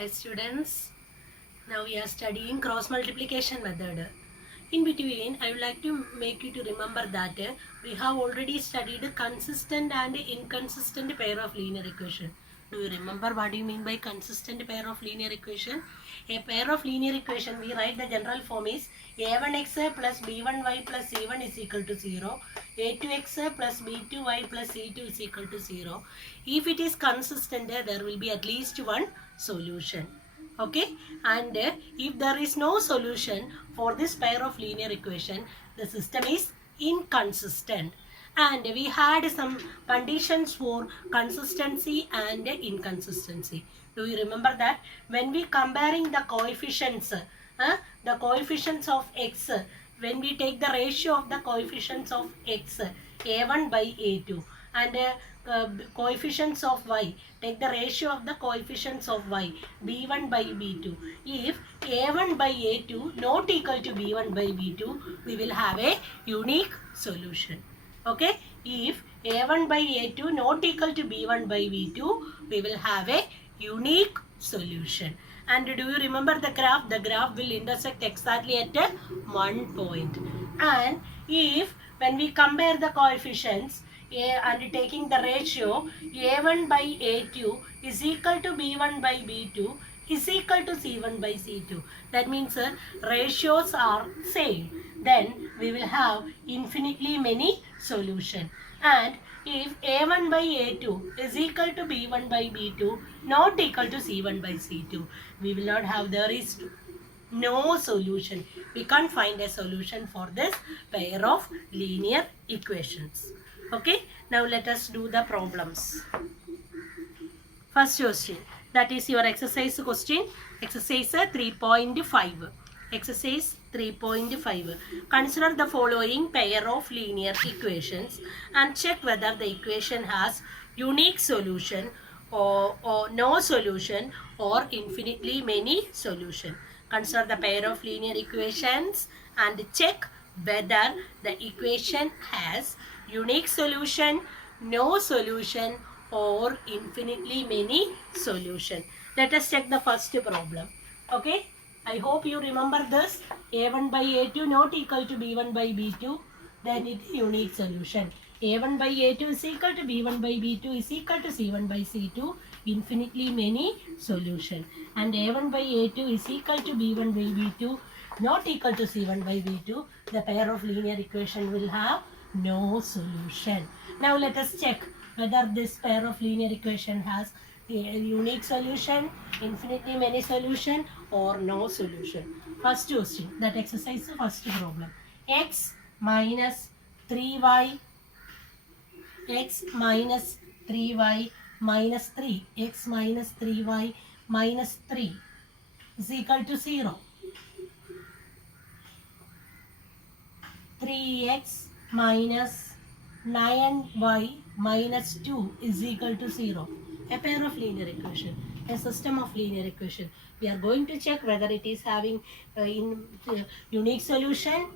Hi students, now we are studying cross multiplication method. In between, I would like to make you to remember that we have already studied consistent and inconsistent pair of linear equation. Do you remember what do you mean by consistent pair of linear equation? A pair of linear equation, we write the general form is a1x plus b1y plus c1 is equal to 0, a2x plus b2y plus c2 is equal to 0. If it is consistent, there will be at least one solution. Okay, and if there is no solution for this pair of linear equation, the system is inconsistent. And we had some conditions for consistency and inconsistency. Do you remember that? When we comparing the coefficients, the coefficients of x, when we take the ratio of the coefficients of x, a1 by a2, and coefficients of y, take the ratio of the coefficients of y, b1 by b2. If a1 by a2 not equal to b1 by b2, we will have a unique solution. Okay, if a1 by a2 not equal to b1 by b2, we will have a unique solution. And do you remember the graph? The graph will intersect exactly at one point. And if when we compare the coefficients and taking the ratio a1 by a2 is equal to b1 by b2 is equal to c1 by c2. That means ratios are same. Then we will have infinitely many solution. And if a1 by a2 is equal to b1 by b2 not equal to c1 by c2, we will not have, there is no solution. We can't find a solution for this pair of linear equations. Okay, now let us do the problems. First question, that is your exercise question, exercise 3.5. Exercise 3.5. Consider the following pair of linear equations and check whether the equation has unique solution or no solution or infinitely many solution. Consider the pair of linear equations and check whether the equation has unique solution, no solution or infinitely many solution. Let us check the first problem. Okay, I hope you remember this. A1 by A2 not equal to B1 by B2, then it is unique solution. A1 by A2 is equal to B1 by B2 is equal to C1 by C2, infinitely many solution. And A1 by A2 is equal to B1 by B2 not equal to C1 by B2, the pair of linear equation will have no solution. Now let us check whether this pair of linear equation has a unique solution, infinitely many solution or no solution. First question, that exercise the first problem. X minus 3y, x minus 3y minus 3, x minus 3y minus 3 is equal to 0. 3x minus 9y minus 2 is equal to 0. A pair of linear equation, a system of linear equation. We are going to check whether it is having unique solution,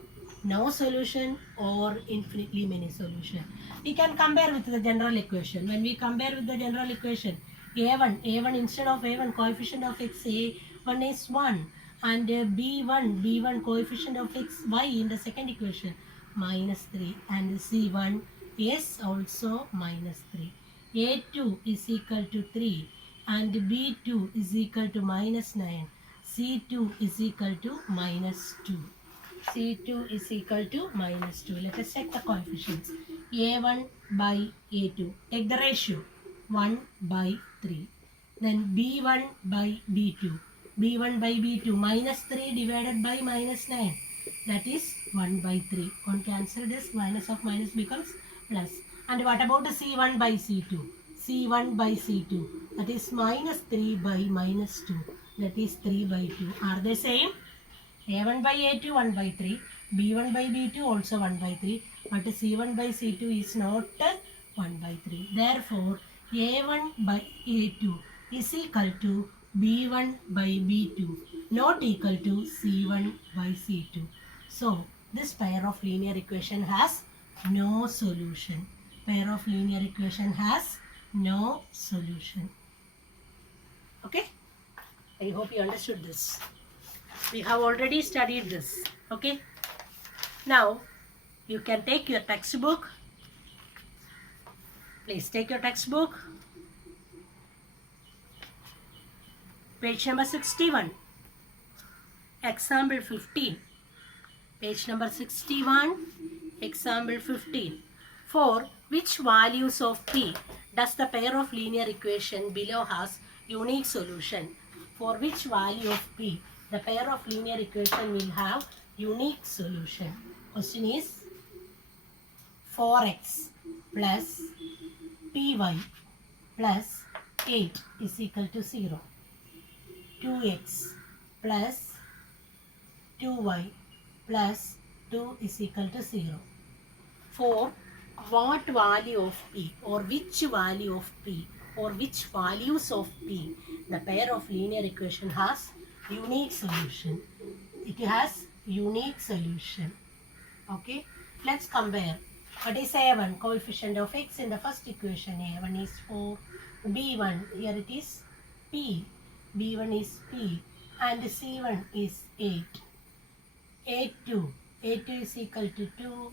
no solution or infinitely many solution. We can compare with the general equation. When we compare with the general equation, a1 instead of a1 coefficient of x, a1 is 1 and b1 coefficient of x y in the second equation minus 3 and c1 is also minus 3. A2 is equal to 3 and b2 is equal to minus 9. C2 is equal to minus 2. C2 is equal to minus 2. Let us check the coefficients. A1 by A2. Take the ratio 1 by 3. Then B1 by B2. B1 by B2 minus 3 divided by minus 9. That is 1 by 3. On cancel this, minus of minus becomes plus. And what about the C1 by C2? C1 by C2. That is minus 3 by minus 2. That is 3 by 2. Are they same? A1 by A2 1 by 3, B1 by B2 also 1 by 3, but C1 by C2 is not 1 by 3. Therefore, A1 by A2 is equal to B1 by B2, not equal to C1 by C2. So, this pair of linear equation has no solution. Pair of linear equation has no solution. Okay? I hope you understood this. We have already studied this. Okay. Now, you can take your textbook. Please take your textbook. Page number 61. Example 15. Page number 61. Example 15. For which values of P does the pair of linear equation below has unique solution? For which value of P the pair of linear equation will have unique solution? Question is 4x plus py plus 8 is equal to 0. 2x plus 2y plus 2 is equal to 0. For what value of P or which value of P or which values of P the pair of linear equation has unique solution? It has unique solution. Okay, let's compare. What is A1? Coefficient of x in the first equation. A1 is 4. B1, here it is P. B1 is P. And C1 is 8. A2. A2 is equal to 2.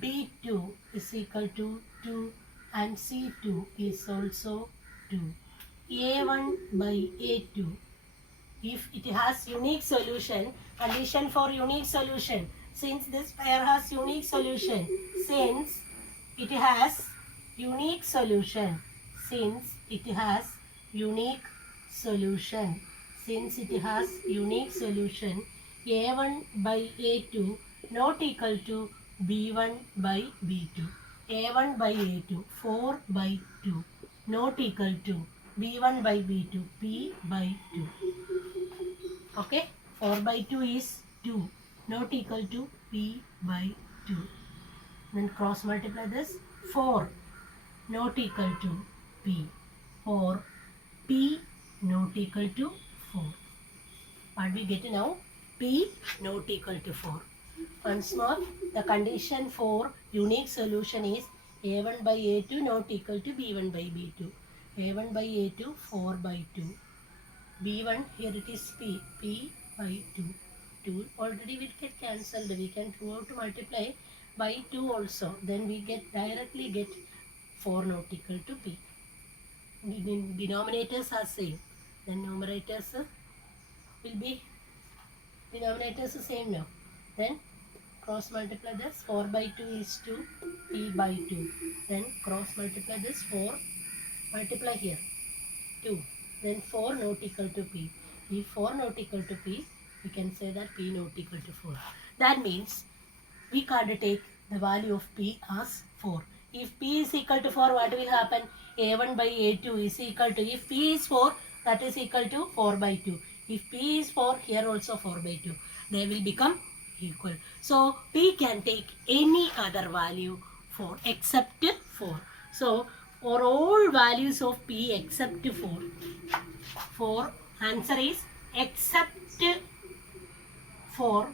B2 is equal to 2. And C2 is also 2. A1 by A2. If it has unique solution, condition for unique solution, since this pair has unique solution, since it has unique solution, since it has unique solution, since it has unique solution, A1 by A2 not equal to B1 by B2. A1 by A2, 4 by 2 not equal to B1 by B2, P by 2. Okay, 4 by 2 is 2, not equal to P by 2. Then cross multiply this, 4 not equal to P, or P not equal to 4. What we get now? P not equal to 4. Once more, the condition for unique solution is A1 by A2 not equal to B1 by B2. A1 by A2, 4 by 2. B1, here it is P, P by 2. 2 already will get cancelled. We can throughout multiply by 2 also. Then we directly get 4 not equal to P. Denominators are same. Then numerators will be denominators same now. Then cross multiply this, 4 by 2 is 2, P by 2. Then cross multiply this, 4 multiply here 2. Then 4 not equal to P. If 4 not equal to P, we can say that P not equal to 4. That means we can't take the value of P as 4. If P is equal to 4, what will happen? A1 by A2 is equal to, if P is 4, that is equal to 4 by 2. If P is 4, here also 4 by 2. They will become equal. So, P can take any other value for except 4. So, for all values of P except 4, for answer is except 4.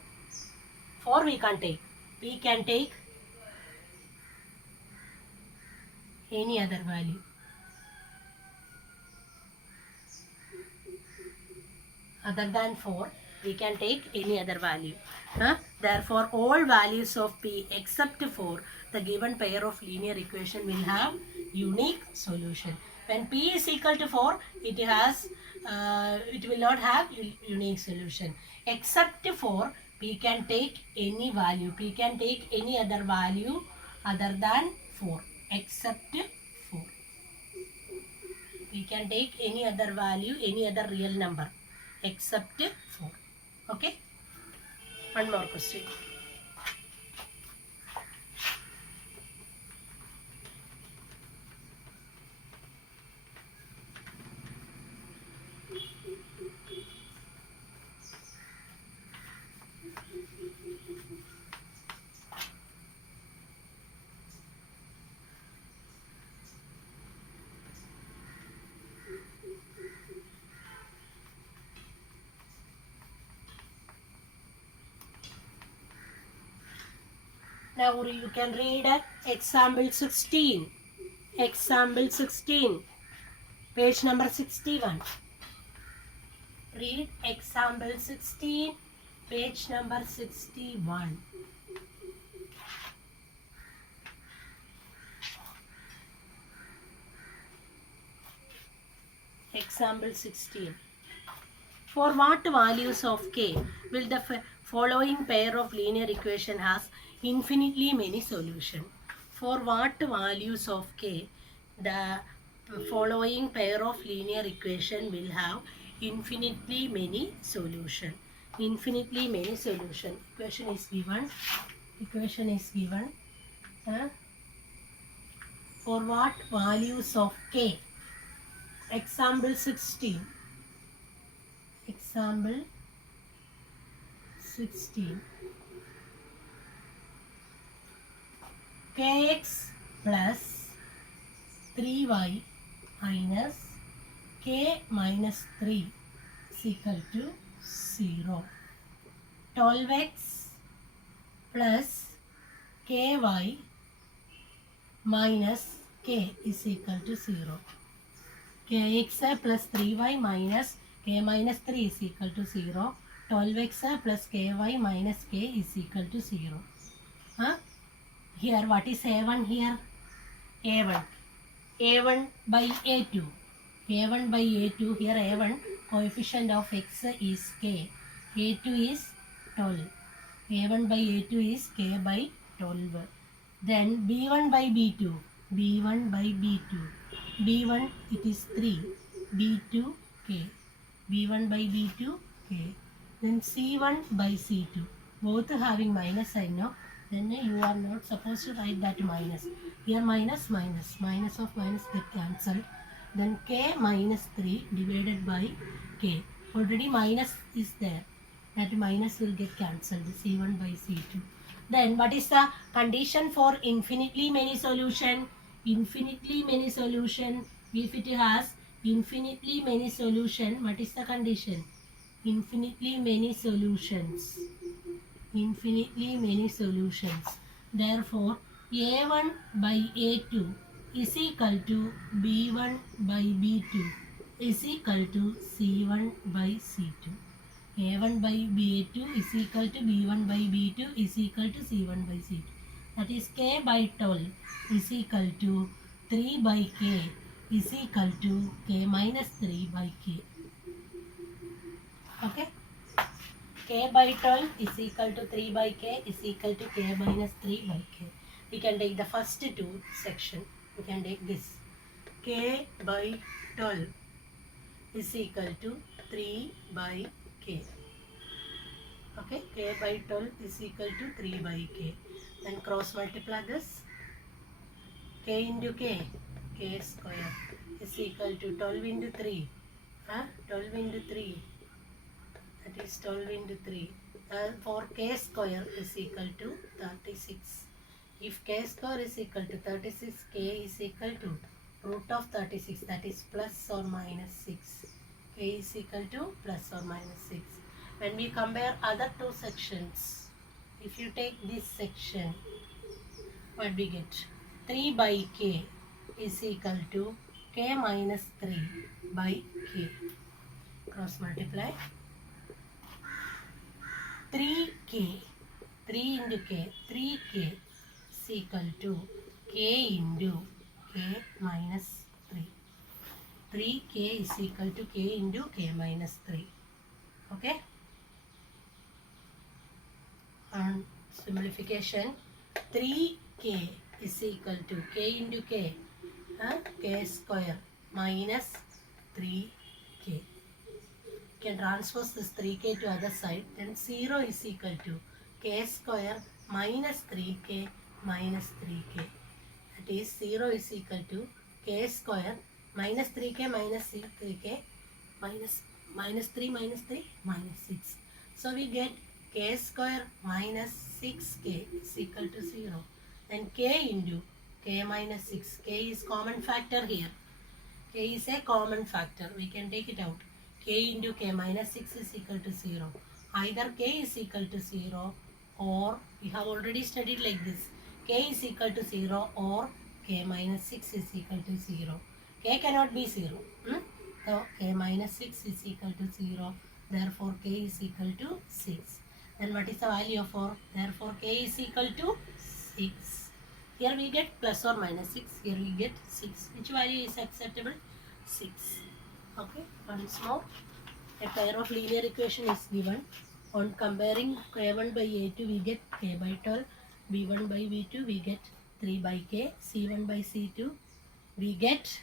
4 we can't take. P can take any other value. Other than 4, we can take any other value. Therefore, all values of P except 4, the given pair of linear equation will have unique solution. When P is equal to 4, it will not have unique solution. Except 4, P can take any value. P can take any other value other than 4. Except 4. We can take any other value, any other real number except 4. Okay? One more question. Now you can read example 16. Example 16. Page number 61. Read example 16, page number 61. Example 16. For what values of k will the following pair of linear equation has infinitely many solution? For what values of k the following pair of linear equation will have infinitely many solution? Infinitely many solution. Equation is given. Equation is given. For what values of k? Example 16. Example 16. Kx plus 3y minus k minus 3 is equal to 0. 12x plus ky minus k is equal to 0. Kx plus 3y minus k minus 3 is equal to 0. 12x plus ky minus k is equal to 0. Here what is a1 here? a1. a1 by a2. a1 by a2. Here a1 coefficient of x is k. a2 is 12. a1 by a2 is k by 12. Then b1 by b2. b1 by b2. b1 it is 3. b2 k. b1 by b2 k. Then c1 by c2. Both having minus sign, no? Then you are not supposed to write that minus. Here minus minus. Minus of minus get cancelled. Then k minus 3 divided by k. Already minus is there. That minus will get cancelled. C1 by C2. Then what is the condition for infinitely many solution? Infinitely many solution. If it has infinitely many solution, what is the condition? Infinitely many solutions. Infinitely many solutions. Therefore, a1 by a2 is equal to b1 by b2 is equal to c1 by c2. a1 by b2 is equal to b1 by b2 is equal to c1 by c2. That is k by 12 is equal to 3 by k is equal to k minus 3 by k. Okay. K by 12 is equal to 3 by k is equal to k minus 3 by k. We can take the first two section. We can take this. K by 12 is equal to 3 by k. Okay, k by 12 is equal to 3 by k. Then cross multiply this. K into k square is equal to 12 into 3. 12 into 3. That is 12 into 3. For k square is equal to 36. If k square is equal to 36, k is equal to root of 36. That is plus or minus 6. K is equal to plus or minus 6. When we compare other two sections, if you take this section, what we get? 3 by k is equal to k minus 3 by k. Cross multiply. 3k, 3 into k, 3k is equal to k into k minus 3. 3k is equal to k into k minus 3. Okay? On simplification, 3k is equal to k into k, k square minus 3k. Can transpose this 3k to other side, then 0 is equal to k square minus 3k minus 3k. That is 0 is equal to k square minus 3k minus 3k minus 3 minus 3 minus 6. So we get k square minus 6k is equal to 0. Then k into k minus 6. K is common factor here. K is a common factor. We can take it out. K into k minus 6 is equal to 0. Either k is equal to 0 or we have already studied like this. K is equal to 0 or k minus 6 is equal to 0. K cannot be 0. So k minus 6 is equal to 0. Therefore k is equal to 6. Then what is the value of 4? Therefore k is equal to 6. Here we get plus or minus 6. Here we get 6. Which value is acceptable? 6. Okay. Once more. A pair of linear equation is given. On comparing k1 by a2 we get k by 12. b1 by b2 we get 3 by k. c1 by c2 we get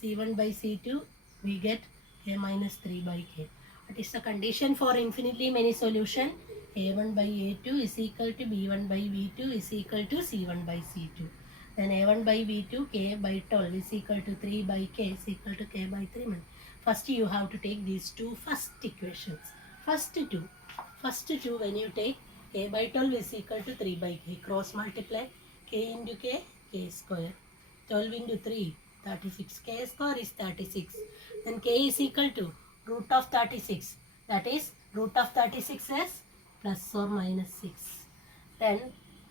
C1 by C2, we get A minus 3 by K. What is the condition for infinitely many solution? A1 by A2 is equal to B1 by B2 is equal to C1 by C2. Then A1 by B2, K by 12 is equal to 3 by K is equal to K by 3. First you have to take these two first equations. First two when you take K by 12 is equal to 3 by K. Cross multiply K into K, K square. 12 into 3, 36. K square is 36. Then K is equal to root of 36. That is root of 36 is plus or minus 6. Then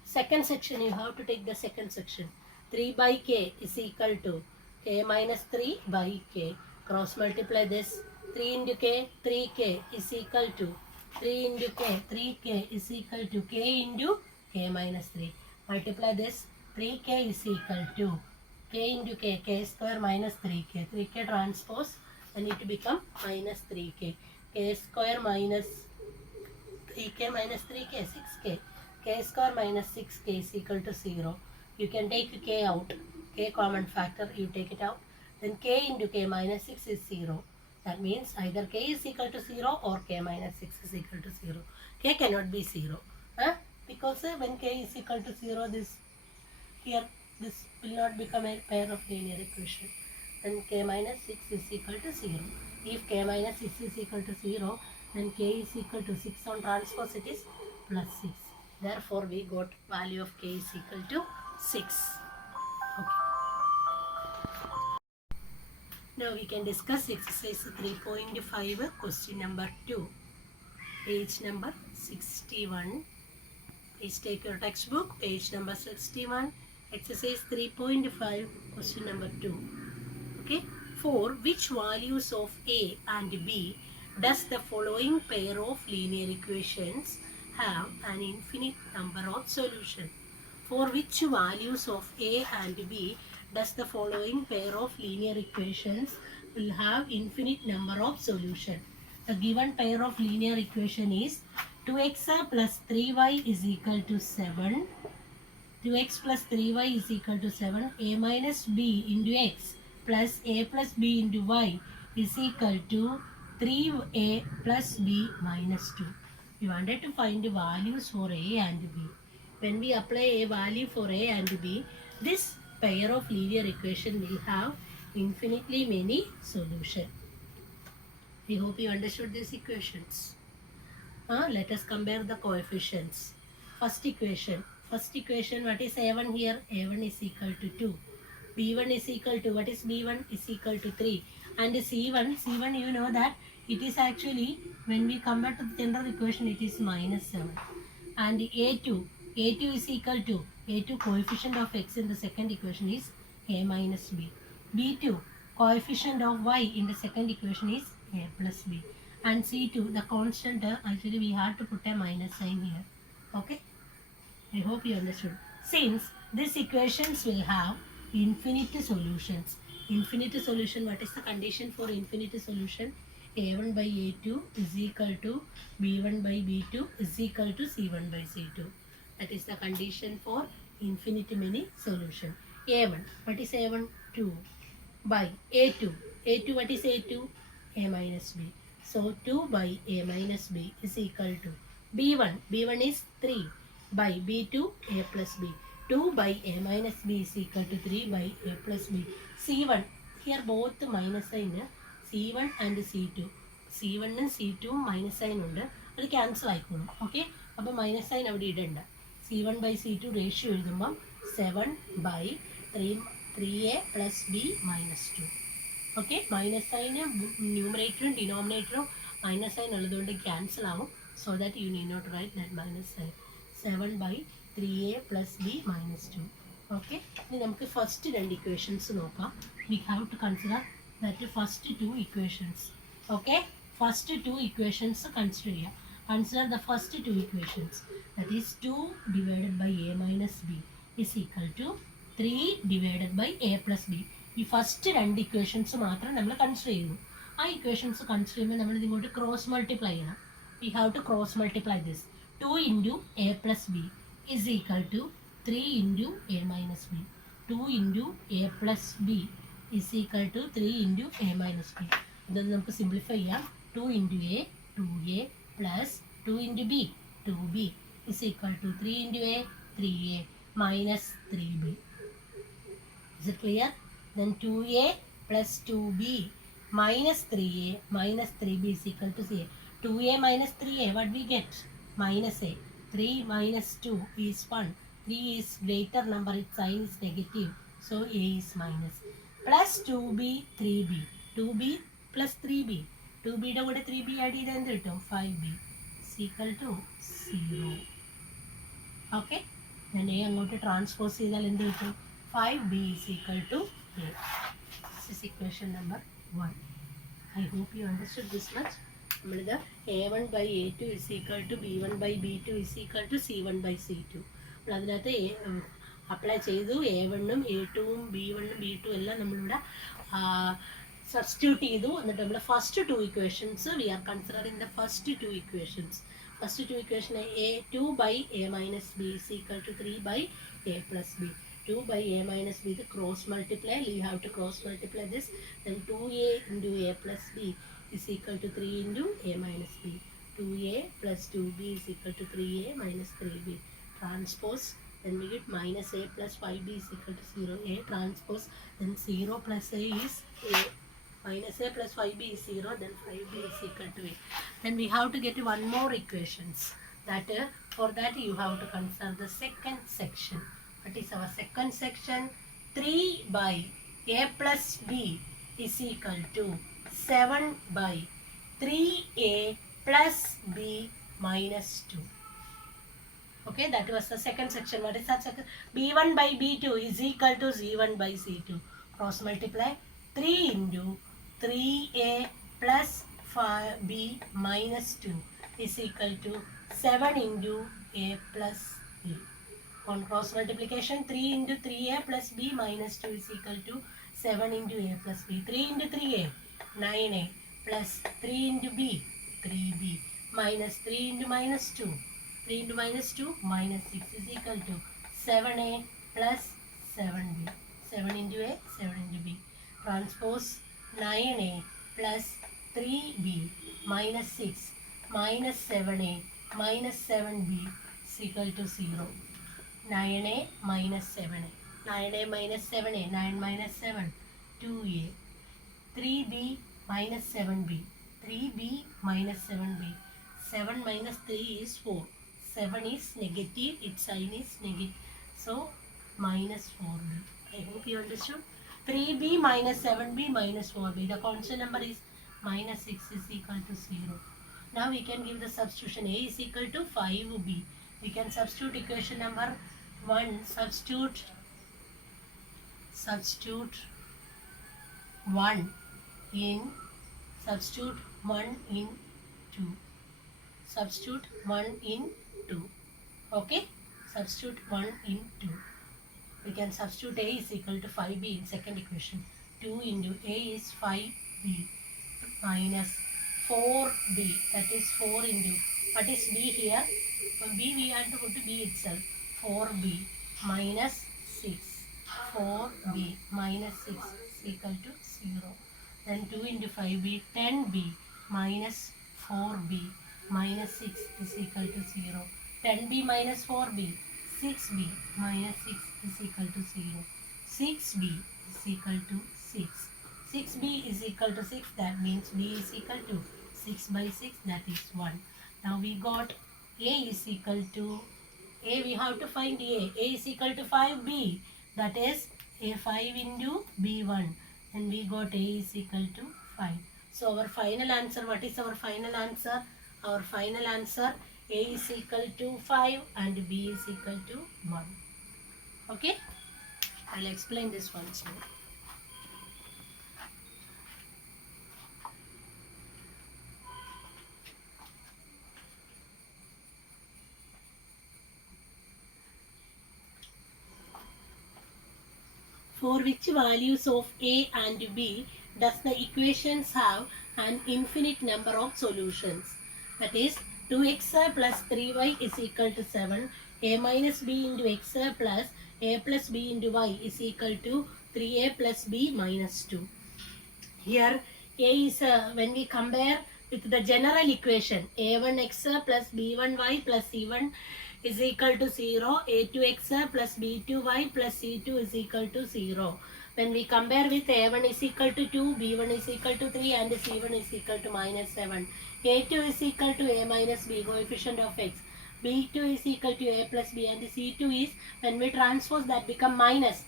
second section you have to take the second section. 3 by K is equal to K minus 3 by K. Cross multiply this. 3 into K, 3K is equal to 3 into K, 3K is equal to K into K minus 3. Multiply this. 3K is equal to K into K, K square minus 3K. 3K transpose, then it become minus 3K. K square minus 3K minus 3K, 6K. K square minus 6K is equal to 0. You can take K out. K common factor, you take it out. Then K into K minus 6 is 0. That means either K is equal to 0 or K minus 6 is equal to 0. K cannot be 0. Because when K is equal to 0, this will not become a pair of linear equation. Then K minus 6 is equal to 0. If K minus 6 is equal to 0, then K is equal to 6 on transpose, it is plus 6. Therefore, we got value of K is equal to 6. Okay. Now we can discuss exercise 3.5 question number 2. Page number 61. Please take your textbook, page number 61. Exercise 3.5, question number 2. Okay. For which values of A and B does the following pair of linear equations have an infinite number of solutions? For which values of A and B does the following pair of linear equations will have infinite number of solutions? The given pair of linear equation is 2x plus 3y is equal to 7. 2x plus 3y is equal to 7. A minus b into x plus a plus b into y is equal to 3a plus b minus 2. We wanted to find the values for a and b. When we apply a value for a and b, this pair of linear equation will have infinitely many solutions. We hope you understood these equations. Let us compare the coefficients. First equation, what is A1 here? A1 is equal to 2. B1 is equal to, what is B1? Is equal to 3. And C1 you know that it is actually, when we compare to the general equation, it is minus 7. And A2 is equal to, A2 coefficient of x in the second equation is A minus B. B2 coefficient of y in the second equation is A plus B. And C2, the constant, actually we have to put a minus sign here. Okay. I hope you understood. Since these equations will have infinite solutions. Infinite solution, what is the condition for infinite solution? A1 by A2 is equal to B1 by B2 is equal to C1 by C2. That is the condition for infinite many solution. A1, what is A1? 2 by A2. A2, what is A2? A minus B. So 2 by A minus B is equal to B1. B1 is 3 by B2 A plus B. 2 by A minus B is equal to 3 by A plus B. C1. Here both minus sign. C1 and C2. C1 and C2 minus sign ഉണ്ട്. അത് cancel ആയിക്കോളും. Okay. അപ്പോൾ minus sign അവിടെ ഇടണ്ട. C1 by C2 ratio എഴുതുമ്പം 7 by 3A plus B minus 2. Okay. Minus sign ന്യൂമറേറ്ററും ഡിനോമിനേറ്ററും minus sign ഉള്ളതുകൊണ്ട് ക്യാൻസൽ ആവും. So that you need not write that minus sign. 7 by 3A plus B minus 2. Okay. ഇനി നമുക്ക് first രണ്ട് equations നോക്കാം. We have to consider that first two equations. Okay, first two equations consider. Consider the first two equations. That is 2 divided by a minus b is equal to 3 divided by a plus b. ഈ first രണ്ട് equations മാത്രം നമ്മൾ consider ചെയ്യുന്നു. ആ equations consider ചെയ്യുമ്പോൾ നമ്മൾ ഇതിങ്ങോട്ട് cross multiply ചെയ്യണം. We have to cross multiply this. 2 into a plus b is equal to 3 into a minus b. 2 into a plus b is equal to 3 into a minus b. Then നമുക്ക് simplify ചെയ്യാം. 2 into a 2a plus 2 into b 2b is equal to 3 into a 3a minus 3b. Is it clear? Then 2a plus 2b minus 3a minus 3b is equal to c. 2a minus 3a, what we get? Minus a. 3 minus 2 is 1. 3 is greater number, its sign is negative, so a is minus. Plus 2b 3b. 2b plus 3b. 2b യുടെ കൂടെ 3b add ചെയ്താൽ എന്ത് കിട്ടും? 5b is equal to 0. Okay, ഞാൻ A അങ്ങോട്ട് transpose ചെയ്താൽ എന്ത് കിട്ടും? 5b is equal to a. This is equation number 1. I hope you understood this much. നമ്മളിത് a1 by a2 is equal to b1 by b2 is equal to c1 by c2. അപ്പോൾ അതിനകത്ത് apply ചെയ്തു. a1ഉം a2ഉം b1ഉം b2 എല്ലാം നമ്മളിവിടെ substitute ചെയ്തു. എന്നിട്ട് നമ്മൾ first two equations we are considering the first two equations. First two equation a2 by a minus b is equal to 3 by a plus b. 2 by a minus b, the cross multiply, we have to cross multiply this. Then 2a into a plus b is equal to 3 into a minus b. 2a plus 2b is equal to 3a minus 3b. Transpose, then we get minus a plus 5b is equal to 0. A transpose, then 0 plus a is a. Minus a plus 5b is 0, then 5b is equal to a. Then we have to get one more equations. That for that you have to consider the second section. What is our second section? 3 by a plus b is equal to 7 by 3a plus b minus 2. Okay, that was the second section. What is that second? b1 by b2 is equal to c1 by c2. Cross multiply. 3 into 3a plus 5b minus 2 is equal to 7 into a plus b. On cross multiplication, 3 into 3a plus b minus 2 is equal to 7 into a plus b. 3 into 3a, 9a plus 3 into b, 3b minus 3 into minus 2. 3 into minus 2 minus 6 is equal to 7a plus 7b. 7 into a, 7 into b. Transpose 9a plus 3b minus 6 minus 7a minus 7b is equal to 0. 9a minus 7a. 9a minus 7a. 9 minus 7. 2a. 3b minus 7b. 3b minus 7b. 7 minus 3 is 4. 7 is negative, its sign is negative. So, minus 4b. I hope you understood. 3b minus 7b minus 4b. The constant number is minus 6 is equal to 0. Now, we can give the substitution. A is equal to 5b. We can substitute equation number 1. Substitute 1 in 2. Substitute 1 in 2. Okay, substitute 1 in 2. We can substitute a is equal to 5b in second equation. 2 into a is 5b minus 4b, that is 4 into, what is b here? For b we have to put b itself. 4b minus 6. 4b minus 6 is equal to 0. Then 2 into 5b, 10b minus 4b minus 6 is equal to 0. 10b minus 4b, 6b minus 6 is equal to 0. 6b is equal to 6. 6b is equal to 6, that means b is equal to 6 by 6, that is 1. Now we got a is equal to, a we have to find a is equal to 5b, that is a 5 into b1, and we got a is equal to 5. So our final answer, what is our final answer? Our final answer, a is equal to 5 and b is equal to 1. Okay, I'll explain this once more. For which values of A and B does the equations have an infinite number of solutions? That is 2x plus 3y is equal to 7. A minus b into x plus a plus b into y is equal to 3a plus b minus 2. Here A is when we compare with the general equation a1x plus b1y plus c1 is equal to 0, a2x plus b2y plus c2 is equal to 0. When we compare with a1 is equal to 2, b1 is equal to 3 and c1 is equal to minus 7. a2 is equal to a minus b, coefficient of x. b2 is equal to a plus b and c2 is, when we transpose, that become minus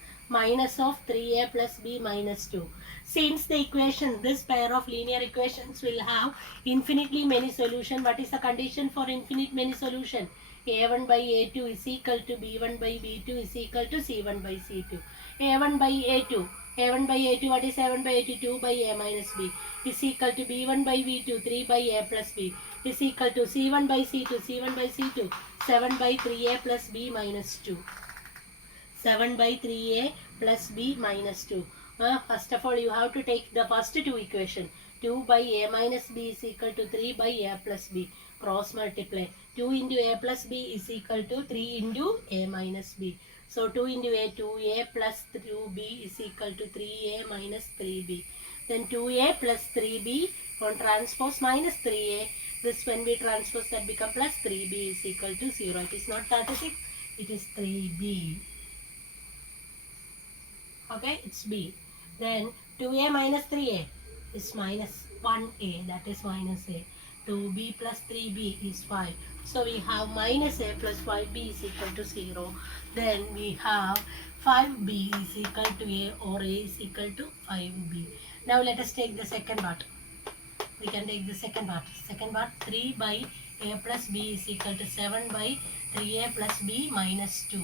of 3a plus b minus 2. Since the equation, this pair of linear equations will have infinitely many solutions, what is the condition for infinite many solution? a1 by a2 is equal to b1 by b2 is equal to c1 by c2. a1 by a2, what is a1 by a2? 2 by a minus b is equal to b1 by b2, 3 by a plus b is equal to c1 by c2, 7 by 3a plus b minus 2. 7 by 3a plus b minus 2. First of all, you have to take the first two equation. 2 by a minus b is equal to 3 by a plus b. Cross multiply. 2 into a plus b is equal to 3 into a minus b. So 2 into a, 2a plus 2b is equal to 3a minus 3b. Then 2a plus 3b on transpose minus 3a. This when we transpose, that become plus 3b is equal to 0. It is not 36, it is 3b. Okay, it's b. Then 2a minus 3a is minus 1a, that is minus a. 2b plus 3b is 5. So we have minus a plus 5b is equal to 0. Then we have 5b is equal to a, or a is equal to 5b. Now let us take the second part. We can take the second part. Second part, 3 by a plus b is equal to 7 by 3a plus b minus 2.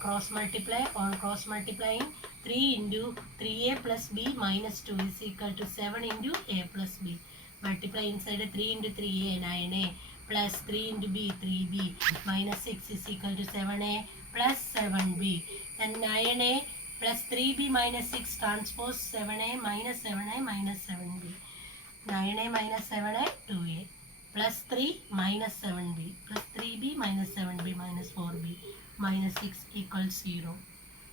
Cross multiply. On cross multiplying, 3 into 3a plus b minus 2 is equal to 7 into a plus b. Multiply inside 3 into 3a, 9a plus 3 into b, 3b minus 6 is equal to 7a plus 7b. Then 9a plus 3b minus 6 transpose 7a minus 7a minus 7b. 9a minus 7a, 2a plus 3 minus 7b plus 3b minus 7b minus 4b minus 6 equals 0.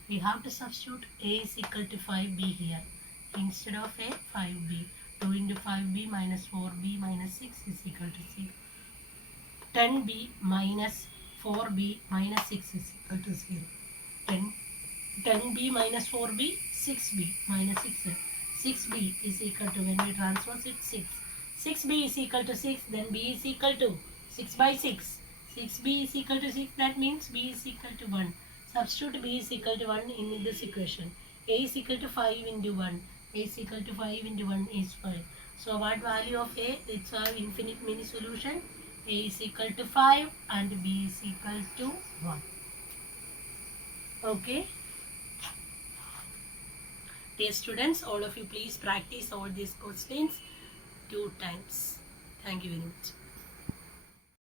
We have to substitute a is equal to 5b here. Instead of a, 5b. 2 into 5b minus 4b minus 6 is equal to 0. 10b minus 4b minus 6 is equal to 0. 10b minus 4b, 6b minus 6. 6b is equal to, when we transpose it, 6. 6b is equal to 6, then b is equal to 6 by 6. 6b is equal to 6, that means b is equal to 1. Substitute b is equal to 1 in this equation. A is equal to 5 into 1. A is equal to 5 into 1 is 5. So what value of A? It's our infinite many solution. A is equal to 5 and B is equal to 1. Okay. Dear students, all of you please practice all these questions 2 times. Thank you very much.